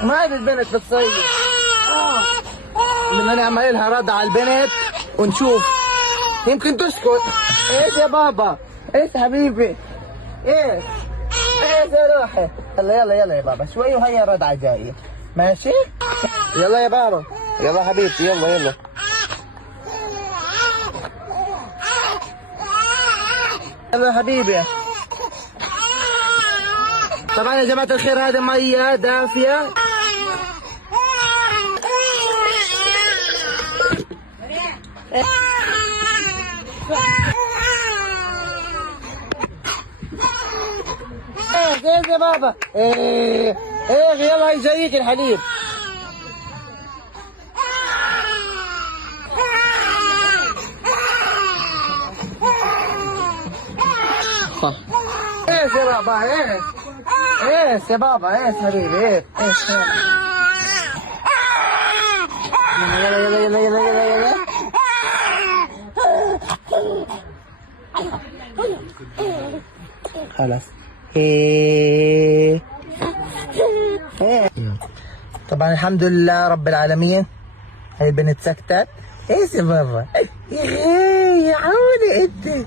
ما هذه البنت بتصيح. بدنا نعمل لها رد على البنت ونشوف يمكن تسكت. ايش يا بابا؟ ايش حبيبي؟ ايش؟ ايش يا روحي؟ يلا يلا يلا يا بابا شوي وهي الردعة جاية. ماشي؟ يلا يا بابا. يلا حبيبتي يلا يلا. يلا حبيبي. طبعا يا جماعة الخير هذه مية دافية. ايه يا بابا؟ ايه ايه يلا هي جايك الحليب. ايش يا بابا؟ ايش؟ ايش يا بابا؟ ايش حبيبي؟ ايش؟ يلا يلا يلا يلا يلا يلا. خلاص. طبعا الحمد لله رب العالمين هاي البنت سكتت. ايش يا بابا؟ يا عوني انت.